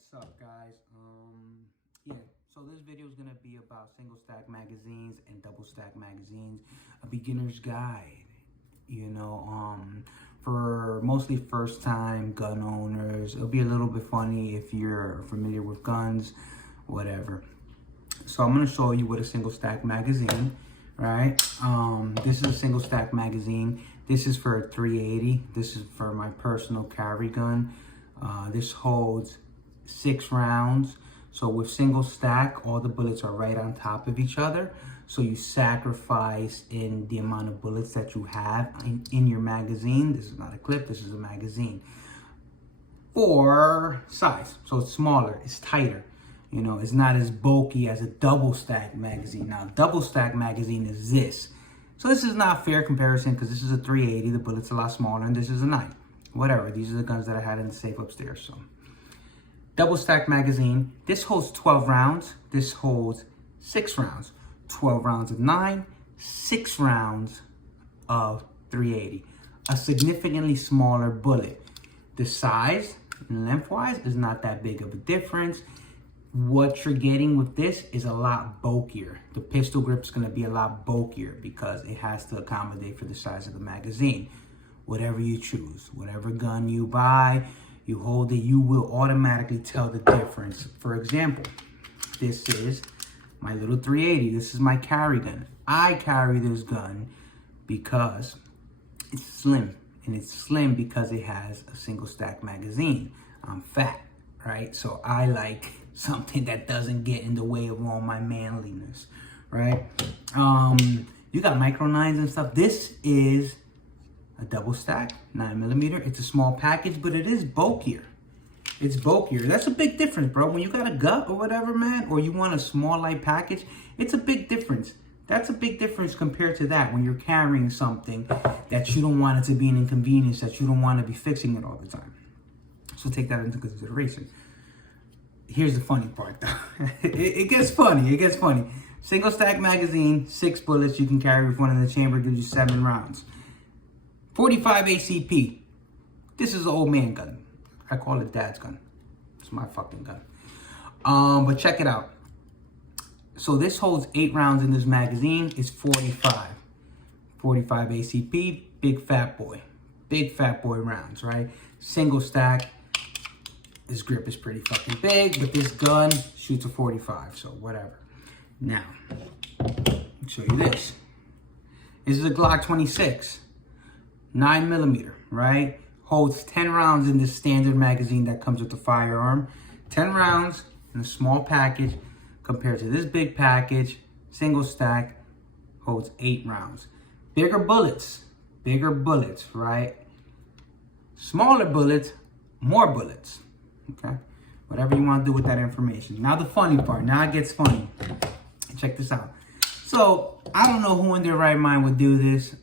What's up, guys? Yeah, so this video is gonna be about single stack magazines and double stack magazines, a beginner's guide. For mostly first time gun owners. It'll be a little bit funny if you're familiar with guns, whatever. So I'm gonna show you what a single stack magazine, right? This is a single stack magazine. This is for a 380. This is for my personal carry gun. This holds 6 rounds. So with single stack, all the bullets are right on top of each other. So you sacrifice in the amount of bullets that you have in your magazine. This is not a clip, this is a magazine. For size, so it's smaller, it's tighter. It's not as bulky as a double stack magazine. Now, double stack magazine is this. So this is not a fair comparison because this is a 380, the bullet's a lot smaller, and this is a 9. Whatever, these are the guns that I had in the safe upstairs. So double stack magazine, this holds 12 rounds, this holds 6 rounds. 12 rounds of 9, 6 rounds of 380. A significantly smaller bullet. The size, lengthwise, is not that big of a difference. What you're getting with this is a lot bulkier. The pistol grip is going to be a lot bulkier because it has to accommodate for the size of the magazine. Whatever you choose, whatever gun you buy, you hold it, you will automatically tell the difference. For example, this is my little 380. This is my carry gun. I carry this gun because it's slim. And it's slim because it has a single stack magazine. I'm fat, right? So I like something that doesn't get in the way of all my manliness, right? You got micro 9s and stuff. This is a double stack, 9mm. It's a small package, but it is bulkier. It's bulkier. That's a big difference, bro. When you got a gut or whatever, man, or you want a small, light package, it's a big difference. That's a big difference compared to that when you're carrying something that you don't want it to be an inconvenience, that you don't want to be fixing it all the time. So take that into consideration. Here's the funny part, though. It gets funny. It gets funny. Single stack magazine, 6 bullets you can carry with one in the chamber, gives you 7 rounds. 45 ACP. This is an old man gun. I call it dad's gun. It's my fucking gun. But check it out. So this holds 8 rounds in this magazine. It's 45. 45 ACP, big fat boy. Big fat boy rounds, right? Single stack. This grip is pretty fucking big, but this gun shoots a 45, so whatever. Now, I'll show you this. This is a Glock 26. 9mm, right? Holds 10 rounds in this standard magazine that comes with the firearm. 10 rounds in a small package compared to this big package. Single stack holds 8 rounds. Bigger bullets, right? Smaller bullets, more bullets, okay? Whatever you want to do with that information. Now the funny part, now it gets funny. Check this out. So, I don't know who in their right mind would do this.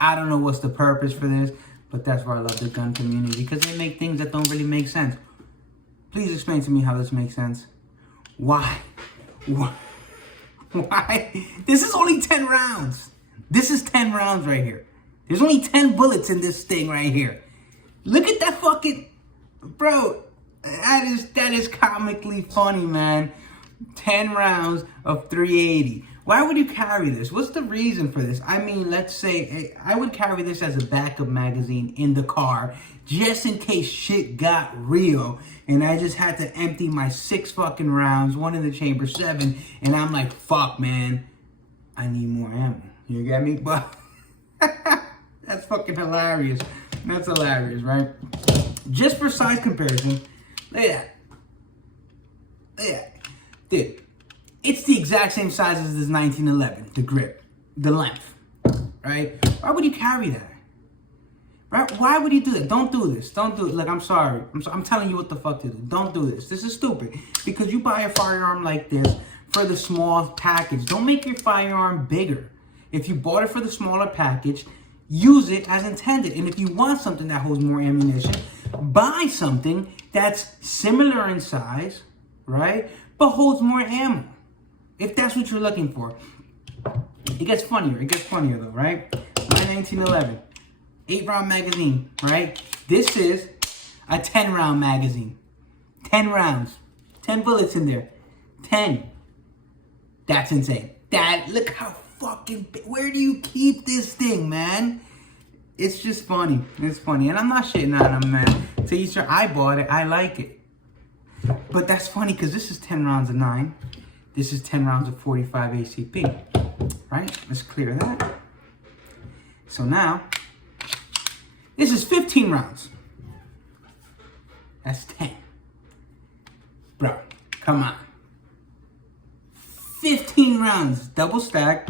I don't know what's the purpose for this, but that's why I love the gun community, because they make things that don't really make sense. Please explain to me how this makes sense. Why? This is only 10 rounds. This is 10 rounds right here. There's only 10 bullets in this thing right here. Look at that fucking... Bro, that is comically funny, man. 10 rounds of 380. Why would you carry this? What's the reason for this? I mean, let's say I would carry this as a backup magazine in the car just in case shit got real and I just had to empty my 6 fucking rounds, 1 in the chamber, 7, and I'm like, fuck, man, I need more ammo. You get me? But that's fucking hilarious. That's hilarious, right? Just for size comparison, look at that. Look at that. Dude. It's the exact same size as this 1911, the grip, the length, right? Why would you carry that? Right? Why would you do that? Don't do this. Don't do it. Look, I'm sorry. I'm telling you what the fuck to do. Don't do this. This is stupid. Because you buy a firearm like this for the small package. Don't make your firearm bigger. If you bought it for the smaller package, use it as intended. And if you want something that holds more ammunition, buy something that's similar in size, right? But holds more ammo. If that's what you're looking for. It gets funnier. It gets funnier though, right? My 1911. 8-round magazine, right? This is a 10-round magazine. 10 rounds. 10 bullets in there. 10. That's insane. Look how fucking big. Where do you keep this thing, man? It's just funny. It's funny. And I'm not shitting on them, man. To each their, I bought it. I like it. But that's funny because this is 10 rounds of 9. This is 10 rounds of 45 ACP. Right? Let's clear that. So now, this is 15 rounds. That's 10. Bro, come on. 15 rounds. Double stack.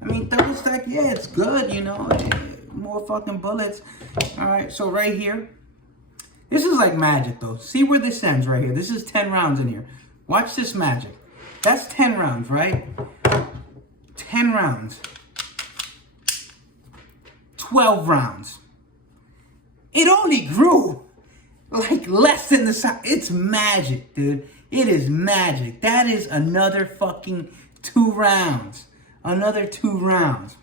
I mean, double stack, yeah, it's good, you know. More fucking bullets. All right, so right here. This is like magic, though. See where this ends right here. This is 10 rounds in here. Watch this magic. That's 10 rounds, right? 10 rounds. 12 rounds. It only grew like less than the size. It's magic, dude. It is magic. That is another fucking 2 rounds. Another 2 rounds.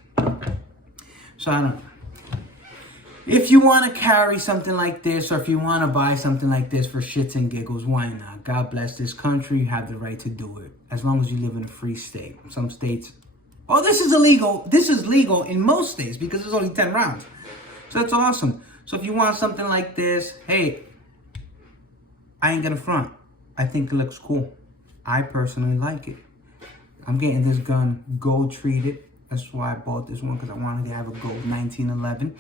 So I don't know. If you want to carry something like this, or if you want to buy something like this for shits and giggles, why not? God bless this country. You have the right to do it. As long as you live in a free state. Some states, oh, this is illegal. This is legal in most states because there's only 10 rounds. So that's awesome. So if you want something like this, hey, I ain't gonna front. I think it looks cool. I personally like it. I'm getting this gun gold treated. That's why I bought this one, because I wanted to have a gold 1911.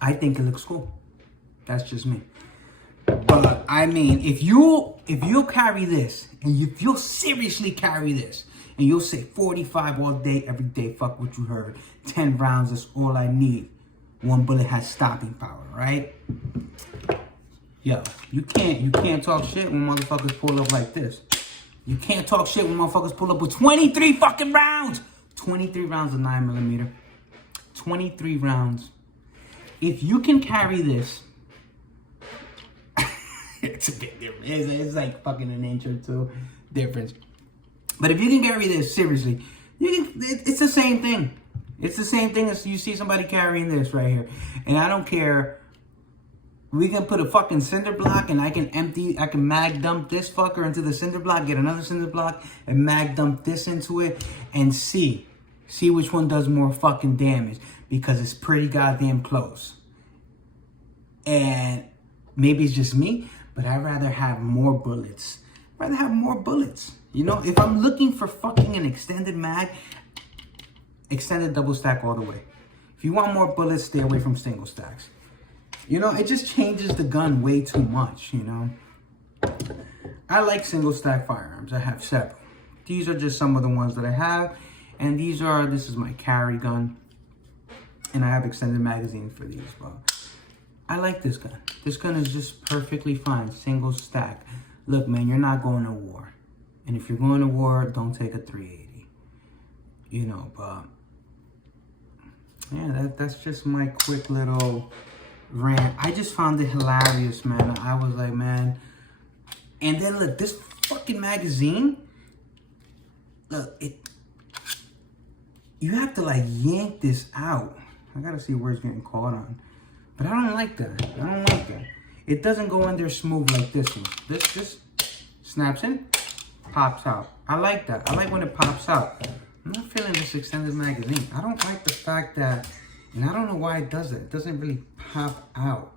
I think it looks cool. That's just me. But I mean, if you'll carry this, and if you'll seriously carry this, and you'll say 45 all day, every day, fuck what you heard. 10 rounds, that's all I need. 1 bullet has stopping power, right? Yo, you can't talk shit when motherfuckers pull up like this. You can't talk shit when motherfuckers pull up with 23 fucking rounds. 23 rounds of 9mm. 23 rounds. If you can carry this, it's a big difference. It's like fucking an inch or 2 difference. But if you can carry this, seriously, it's the same thing. It's the same thing as you see somebody carrying this right here. And I don't care. We can put a fucking cinder block, and I can mag dump this fucker into the cinder block, get another cinder block, and mag dump this into it, and see which one does more fucking damage, because it's pretty goddamn close. And maybe it's just me, but I'd rather have more bullets. You know, if I'm looking for fucking an extended mag, extended double stack all the way. If you want more bullets, stay away from single stacks. You know, it just changes the gun way too much, you know. I like single stack firearms. I have several. These are just some of the ones that I have. And this is my carry gun. And I have extended magazines for these. But I like this gun. This gun is just perfectly fine. Single stack. Look, man, you're not going to war. And if you're going to war, don't take a 380. You know, but yeah, that's just my quick little rant. I just found it hilarious, man. I was like, man. And then look, this fucking magazine, look, you have to like yank this out. I gotta see where it's getting caught on. But I don't like that. It doesn't go in there smooth like this one. This just snaps in, pops out. I like that. I like when it pops out. I'm not feeling this extended magazine. I don't like the fact that, and I don't know why it does it. It doesn't really pop out,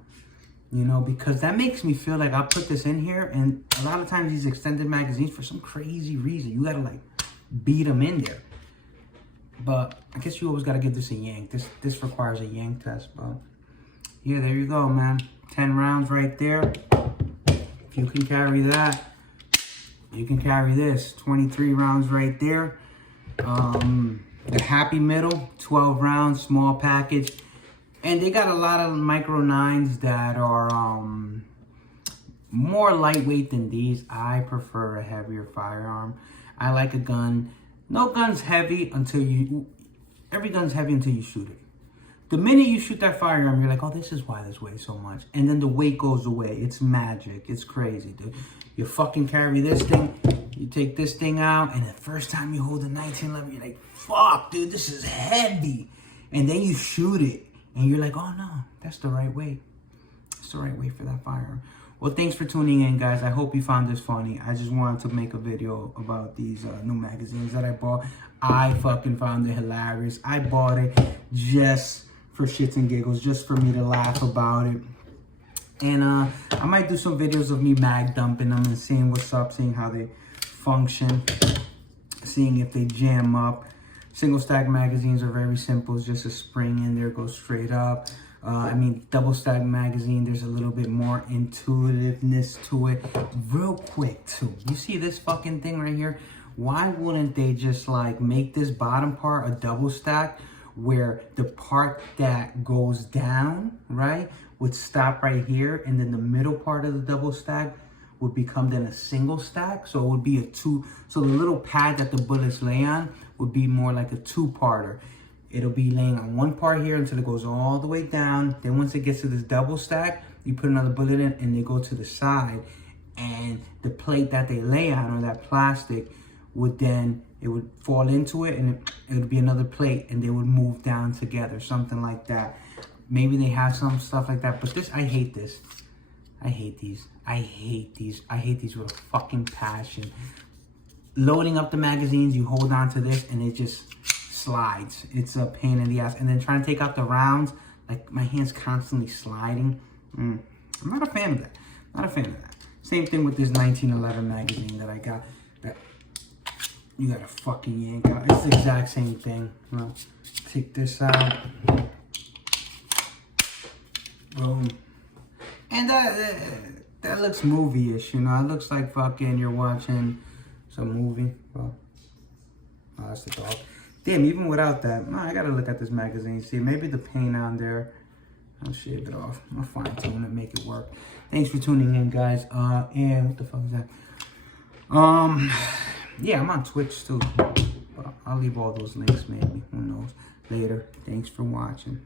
you know, because that makes me feel like I'll put this in here, and a lot of times these extended magazines, for some crazy reason, you gotta like beat them in there. But I guess you always gotta give this a yank. This requires a yank test, but yeah, there you go, man. 10 rounds right there. If you can carry that, you can carry this. 23 rounds right there. The Happy Middle, 12 rounds, small package. And they got a lot of micro 9s that are more lightweight than these. I prefer a heavier firearm. I like a gun. No gun's heavy until every gun's heavy until you shoot it. The minute you shoot that firearm, you're like, oh, this is why this weighs so much. And then the weight goes away. It's magic. It's crazy, dude. You fucking carry this thing, you take this thing out, and the first time you hold a 1911, you're like, fuck, dude, this is heavy. And then you shoot it, and you're like, oh, no, that's the right weight. It's the right weight for that firearm. Well, thanks for tuning in, guys. I hope you found this funny. I just wanted to make a video about these new magazines that I bought. I fucking found it hilarious. I bought it just for shits and giggles, just for me to laugh about it. And I might do some videos of me mag dumping them and seeing what's up, seeing how they function, seeing if they jam up. Single stack magazines are very simple. It's just a spring in there, goes straight up. I mean, double stack magazine, there's a little bit more intuitiveness to it. Real quick, too. You see this fucking thing right here? Why wouldn't they just, like, make this bottom part a double stack where the part that goes down, right, would stop right here, and then the middle part of the double stack would become then a single stack? So it would be a two. So the little pad that the bullets lay on would be more like a two-parter. It'll be laying on one part here until it goes all the way down. Then once it gets to this double stack, you put another bullet in and they go to the side. And the plate that they lay on, or that plastic, would then, it would fall into it and it would be another plate and they would move down together, something like that. Maybe they have some stuff like that, but this, I hate this. I hate these. I hate these. I hate these with a fucking passion. Loading up the magazines, you hold on to this and it just slides. It's a pain in the ass. And then trying to take out the rounds, like my hand's constantly sliding. I'm not a fan of that. Not a fan of that. Same thing with this 1911 magazine that I got. That you gotta fucking yank out. It's the exact same thing. Well, take this out. Boom. And that looks movie-ish, you know. It looks like fucking you're watching some movie. Well, oh, that's the dog. Damn, even without that, I gotta look at this magazine. See, maybe the paint on there, I'll shave it off. I'll fine tune it, make it work. Thanks for tuning in, guys. And what the fuck is that? Yeah, I'm on Twitch too. But I'll leave all those links, maybe. Who knows? Later. Thanks for watching.